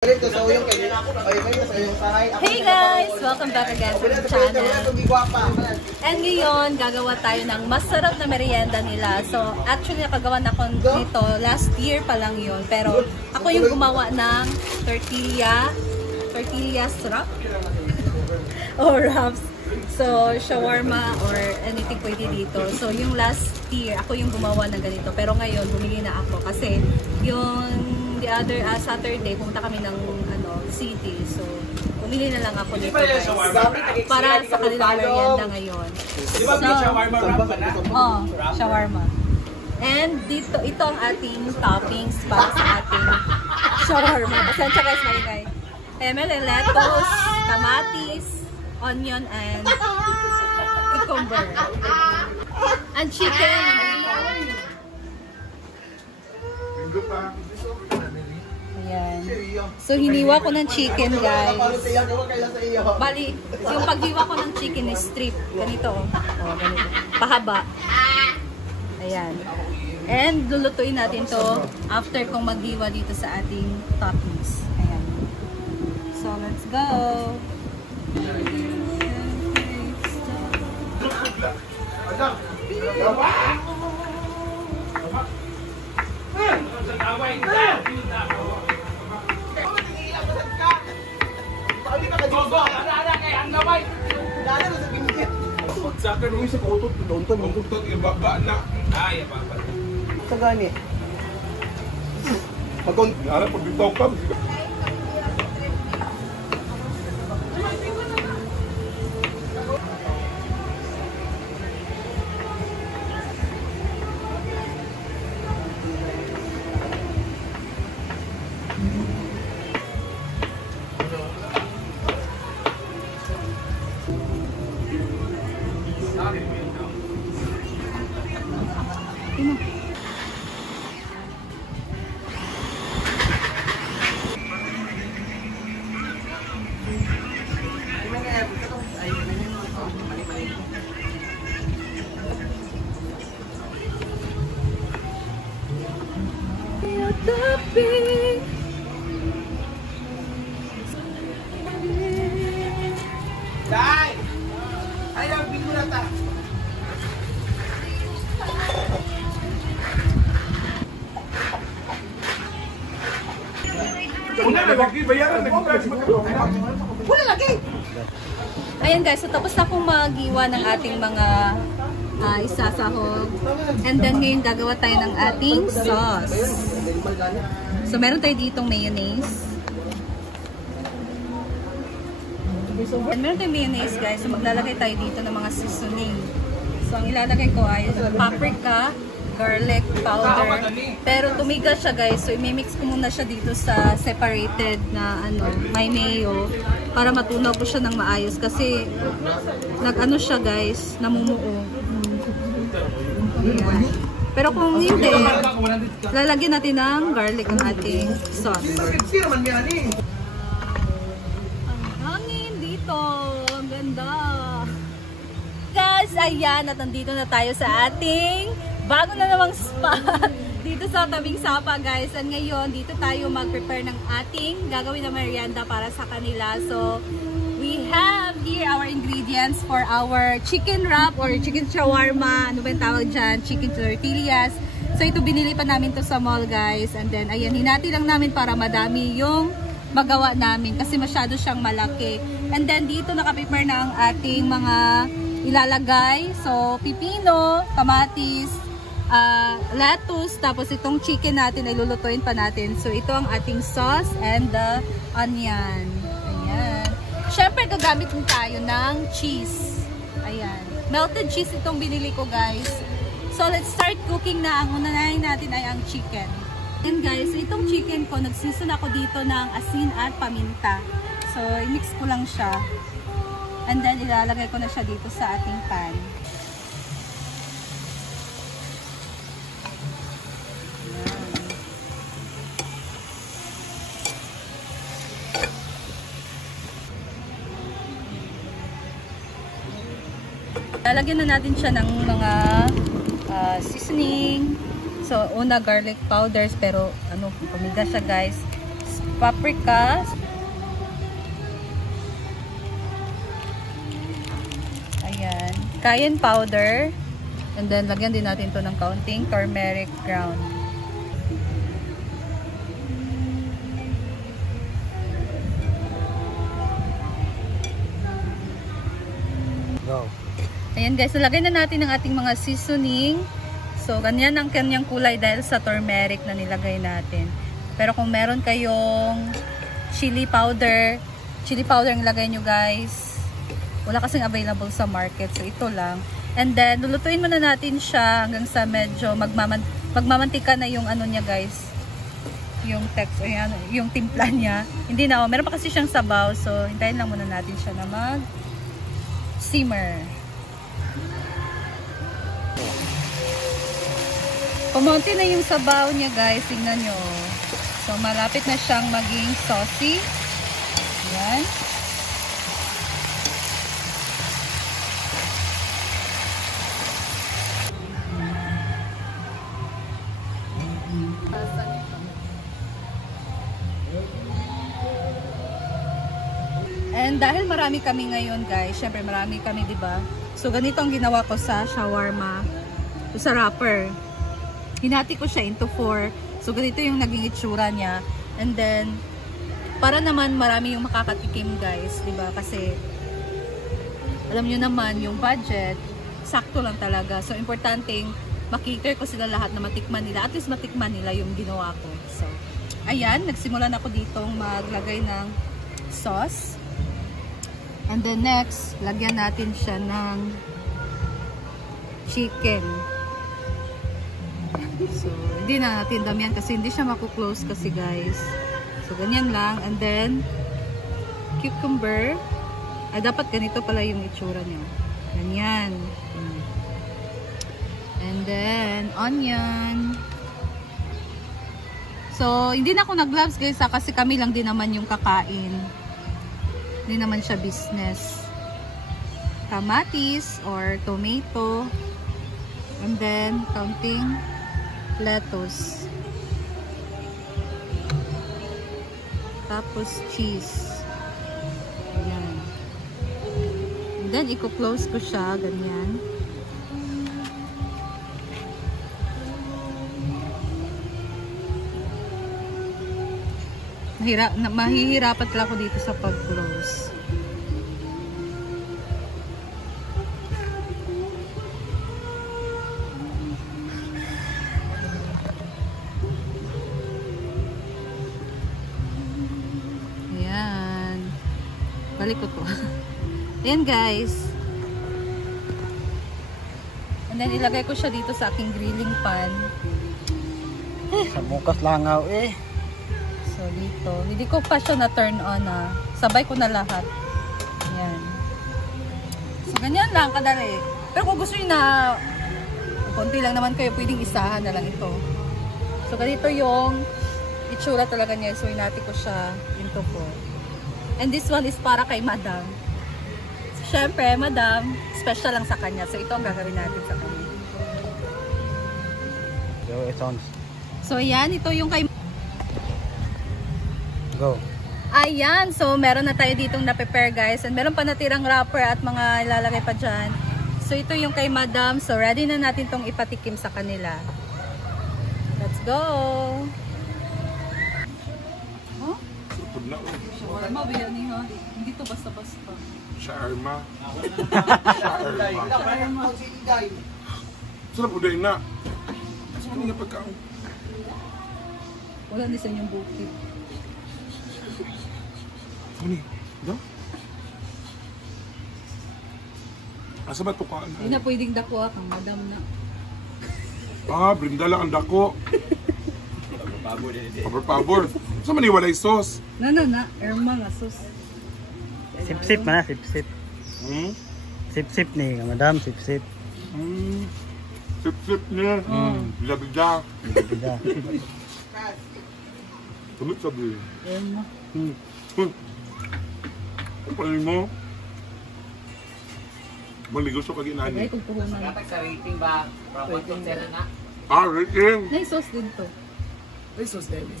Hey guys! Welcome back again to the channel. And ngayon, gagawa tayo ng masarap na merienda nila. So, actually, nakagawa na ako nito. Last year pa lang yun. Pero, ako yung gumawa ng tortilla wrap or wraps. So, shawarma or anything pwede dito. So, yung last year, ako yung gumawa ng ganito. Pero ngayon, bumili na ako. Kasi, yung the other Saturday, pumunta kami ng city. So, bumili na lang ako dito guys. Para sa kanilang merienda ngayon. Di ba may shawarma wrap ba na? Oo, shawarma. And dito, ito ang ating toppings para sa ating shawarma. Pasensya guys, maligay. May lettuce, kamatis, onion, and cucumber. And chicken. Ayan. So, hiniwa ko ng chicken, guys. Bali, yung paghiwa ko ng chicken is strip. Ganito, oh, ganito. Pahaba. Ayan. And, lulutuin natin to after kong maghiwa dito sa ating toppings. Ayan. So, let's go! Sakit mo sa kutot, kutot ibaba na. Ay, papa. Sa gani. Pagkon, ara pag bitaw ka. Dai! Ayaw, bingo na ta. Una na lagi, bayaran na. Wala lagi! Ayan guys, so tapos na akong magiwa ng ating mga isasahog. And then ngayon gagawa tayo ng ating sauce. So meron tayo ditong mayonnaise. And meron tayong mayonnaise guys. So maglalagay tayo dito ng mga seasoning. So ang ilalagay ko ay paprika, garlic powder. Pero tumigas siya guys. So imimix ko muna siya dito sa separated na may mayo. Para matunaw ko siya ng maayos. Kasi nag-ano siya guys, namumuo. Ayan. Pero kung hindi, lalagyan natin ng garlic ang ating sauce. Ang hangin dito. Ang ganda. Guys, ayan. At nandito na tayo sa ating bago na namang spot. Dito sa tabing sapa guys. And ngayon, dito tayo mag-prepare ng ating gagawin na merienda para sa kanila. So, we have here our ingredients for our chicken wrap or chicken shawarma. Ano ba yung tawag dyan? Chicken tortillas. So, ito binili pa namin to sa mall guys. And then, ayan, hinati lang namin para madami yung magawa namin. Kasi masyado siyang malaki. And then, dito nakaprepare na ang ating mga ilalagay. So, pipino, kamatis, lettuce, tapos itong chicken natin ay lulutuin pa natin. So, ito ang ating sauce and the onion. Ayan. Siyempre, gagamit din tayo ng cheese. Ayan. Melted cheese itong binili ko, guys. So, let's start cooking na. Ang unahin natin ay ang chicken. And guys, itong chicken ko, nagseason ako dito ng asin at paminta. So, i-mix ko lang siya. And then, ilalagay ko na siya dito sa ating pan. Lalagyan na natin siya ng mga seasoning. So, una garlic powders, pero ano, pumiga siya guys. paprika. Ayan. Cayenne powder. And then, lagyan din natin to ng kaunting turmeric ground. Go. Ayan guys, nalagay na natin ang ating mga seasoning. So, ganyan ang kanyang kulay dahil sa turmeric na nilagay natin. Pero kung meron kayong chili powder ang ilagay nyo guys. Wala kasing available sa market. So, ito lang. And then, lulutuin muna natin siya hanggang sa medyo magmamantika na yung ano niya guys. Yung ayan, yung timpla niya. Hindi na, meron pa kasi siyang sabaw. So, hintayin lang muna natin siya na simmer. Pumunti na yung sabaw niya guys, tingnan nyo. So malapit na siyang maging saucy. Ayan. And dahil marami kami ngayon guys, syempre marami kami, 'di ba? So ganito ang ginawa ko sa shawarma, sa wrapper. Hinati ko siya into 4. So ganito yung naging itsura niya. And then para naman marami yung makakatikim guys, 'di ba? Kasi alam niyo naman yung budget, sakto lang talaga. So importanteng makita ko sila lahat na matikman nila. At least matikman nila yung ginawa ko. So ayan, nagsimulan ako ditong maglagay ng sauce. And then next, lagyan natin siya ng chicken. So, hindi na natin damihan kasi hindi siya makuklose kasi guys. So, ganyan lang. And then, cucumber. Ay, dapat ganito pala yung itsura niya. Ganyan. And then, onion. So, hindi na ako nag-gloves guys kasi kami lang din naman yung kakain. Hindi naman siya business. Kamatis or tomato. And then, counting lettuce. Tapos, cheese. Ayan. And then, i-close ko siya. Ganyan. Mahihirapan pala ako dito sa pag-close. Ayan. Balik ko to. Ayan guys. And then ilagay ko siya dito sa aking grilling pan. Sa bukas langaw eh. So, dito. Hindi ko pa siya na-turn on ah. Sabay ko na lahat. Ayan. So, ganyan lang kadali. Pero kung gusto nyo na konti lang naman kayo, pwedeng isahan na lang ito. So, ganito yung itsura talaga niya. So, hinati ko siya into 4. And this one is para kay Madam. So, syempre, Madam, special lang sa kanya. So, ito ang gagawin natin sa kanya. So, it sounds. So, ayan. Ito yung kay Go. Ayan, so meron na tayo ditong na-prepare guys. And meron pa natirang wrapper at mga ilalagay pa dyan. So ito yung kay Madam. So ready na natin tong ipatikim sa kanila. Let's go! Huh? Supod na. Shawarma, biyan niyo. Hindi to basta-basta. Shawarma. Shawarma. Sarap po dahil na. Saan nga pagkaon? Wala din sa inyong bukid. Ano? Ito? Asa ba ito ka? Hindi na pwedeng dako kang Madam na. Ah, brinda lang ang dako. Pabor. Saan man iwalay sauce? Na, Irma nga sus. Sip-sip na, sip-sip. Sip-sip ni, Madam, sip-sip. Sip-sip niya. Bila-bila. Bila. Tumit sabi. Irma. Paling mo? Maligo siya kaginani. Ay, kung puhunan. Dapat sa rating ba? From 1 to 10 na? Ah, rating. May sauce din to. Ay, sus, Demi.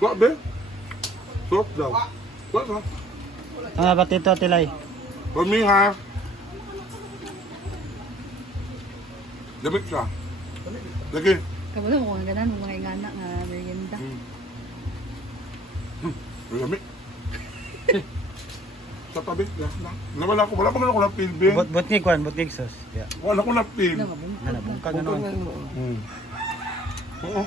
Wak be? Sauce daw. What ha? Ah, ba't ito, Tilay? For me ha. Damit siya. Lagi. Kabalo mo kung ganan, mga ingana nga merienda. Lamig. Sa tabi. Nawala ko. Wala pa nga ako na pilbing. Butnig kwan, butnig sauce. Yeah. Wala ko na pil. Ano, bungkag ano. Oo.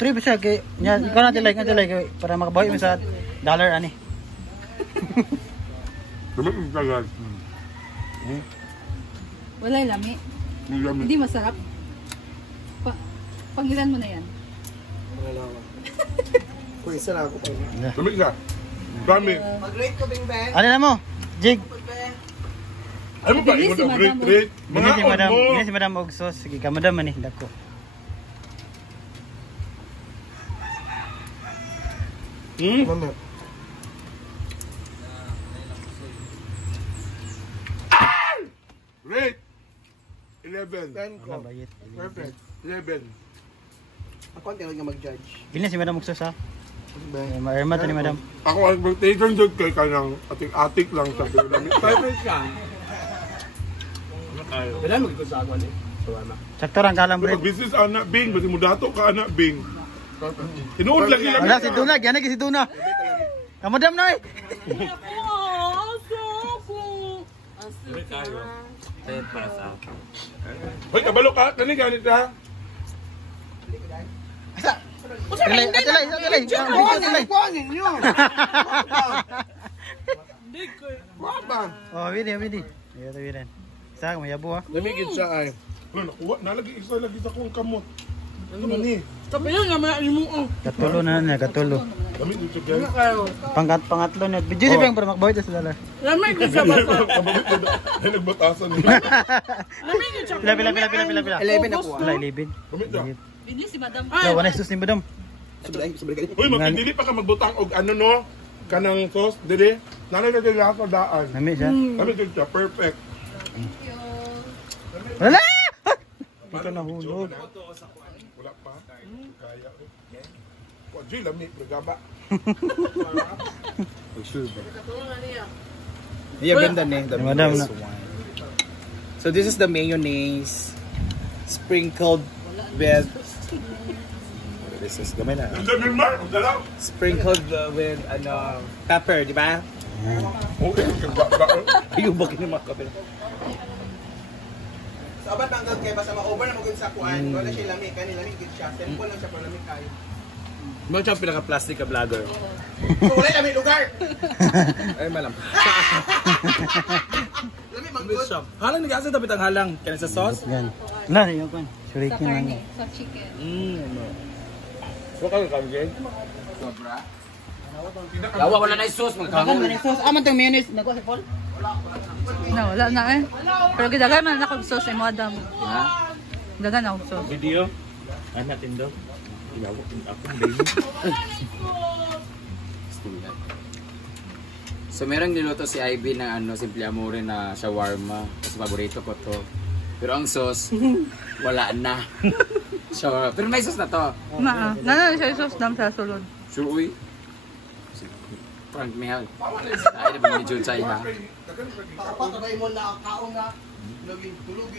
Trip siya kay nya ikaw na Tilay, kay para makabawi mo sa dollar ani. Lamig yung tagal. Wala lami. Lamig. Hindi masarap. Pangilan mo na yan. Kung isa na ako pa. Lamig siya. Dami. Mag-rate ko, Bing Bang. Ano na mo? Jig. Ano ba? Bilis si Imo na Madam, great. Bini si madam, bini si madam og sauce. Sige ka madam ani dako. Mamaya. Great. 11. 10 ko. Wala bayit. Perfect. 11. Ako ang tinawag nga mag-judge. Bini si madam og sauce ha. Bang. Maerma to ni madam. Ako ang mag-taken dyan kay kanang atik-atik lang sa lamig. Favorite ka? Wala magkikot sa ako ni. Suwana. Sakto rang kalang bread. Business anak Bing, basi mo dato ka anak Bing. Tinuod lagi lang. Wala si Duna, gyan si Duna. Ka madam na eh. Favorite kayo. Sayad para sa ako. Hoy, kabalo ka, kani ganit ha. Tilay, Tilay. Kuha ninyo! Kuha ba? Oh, bini. Ayo to bini. Sa mo yabo ha. Lamigid siya ay. Ano, nakuha, nalagi isa lagi sa kong kamot. Ano man ni? Katulo na niya, katulo. Lamig dito guys. Pangatlo na. Bidyo si Bang para makabawit sa dollar. Kababit ko na. Ay, nagbatasan niya. Pila. 11 ako. Wala 11. Lamig na. Bilis si Madam. Wala wala sus ni madam. Uy, magpindili pa ka magbutang og ano no? Kanang sauce, dili. Nanay na dili ako daan. Nami siya. Lamig dito siya, perfect. Wala! Ito na hulog. Wala pa. Kaya. Wa di lamig gaba. Yeah, ganda na the Madam na. So this is the mayonnaise sprinkled with this is gamay na. Ang dami man, ang dalaw. Sprinkled with pepper, di ba? Okay, kagba. Yung bagay ng mga kapil. So abat ang kay basta ma-over na magud sa kuan, wala siya lamig, kani lamig gid siya. Simple lang siya pero lamig kayo. Mo siya pinaka-plastic ka vlogger. So wala kami lugar. Ay malam. Lamig man good. Halang nag-asa dapat ang halang kani sa sauce. Yan. Wala na yung kan. Sa Shuriken lang. karne, sa chicken. Wala ka kami. Sobra. Lawa, wala na yung sauce. Magkangon. Aman tong mayonnaise nako sa Paul. No, wala na eh. Pero gidagay man ako sauce sa Madam. Ha? Dagan ako sauce. Video? Anak tindo? Ilawak din ako, baby. So merong niluto si Ivy ng simple amore na shawarma. Kasi paborito ko to. Pero ang sauce, wala na. Shawarma. Pero may sauce na to. Nana siya sauce dam sa sulod. Sure, uy. Frank Mel. Ay, na ba ni Jun sa iha? Patabay mo na kaong nga. Tulog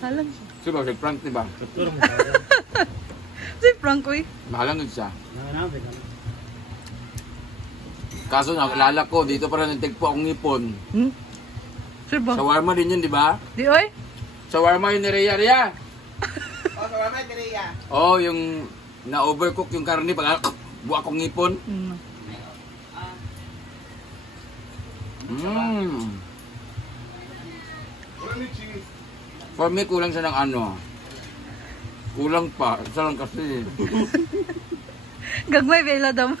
Salam. So ba, si Frank, diba? Si Frank, uy. Mahalang nun siya. Kaso nakalala ko, dito para nagtagpo akong ngipon. Sure ba? Shawarma din yun, di ba? Di, oy. Shawarma yun ni Rhea. Oh, sa mama Tereya. Oh, yung na-overcook yung karne, pag buwa akong ngipon. Wala ni cheese. For me, kulang siya ng ano. Kulang pa. Isa lang kasi. Gagmay bela dam.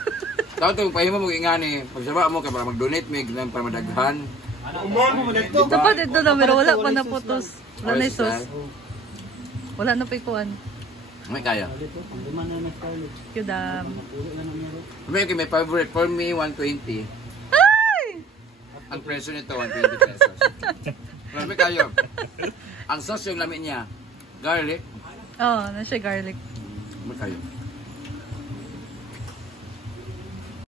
Tapos yung pahima mo ingani. Pag sabi mo, kaya para mag-donate, may ganun para madaghan. Dapat ito na, pero wala pa na putos. Wala na yung sauce. Wala na pa ikuan. May kaya. Yudam. May favorite. For me, 120. Ay! Ang presyo nito, 120 pesos. Marami kayo. Ang sauce yung lamig niya. Garlic. Oh, na siya garlic. Makayo.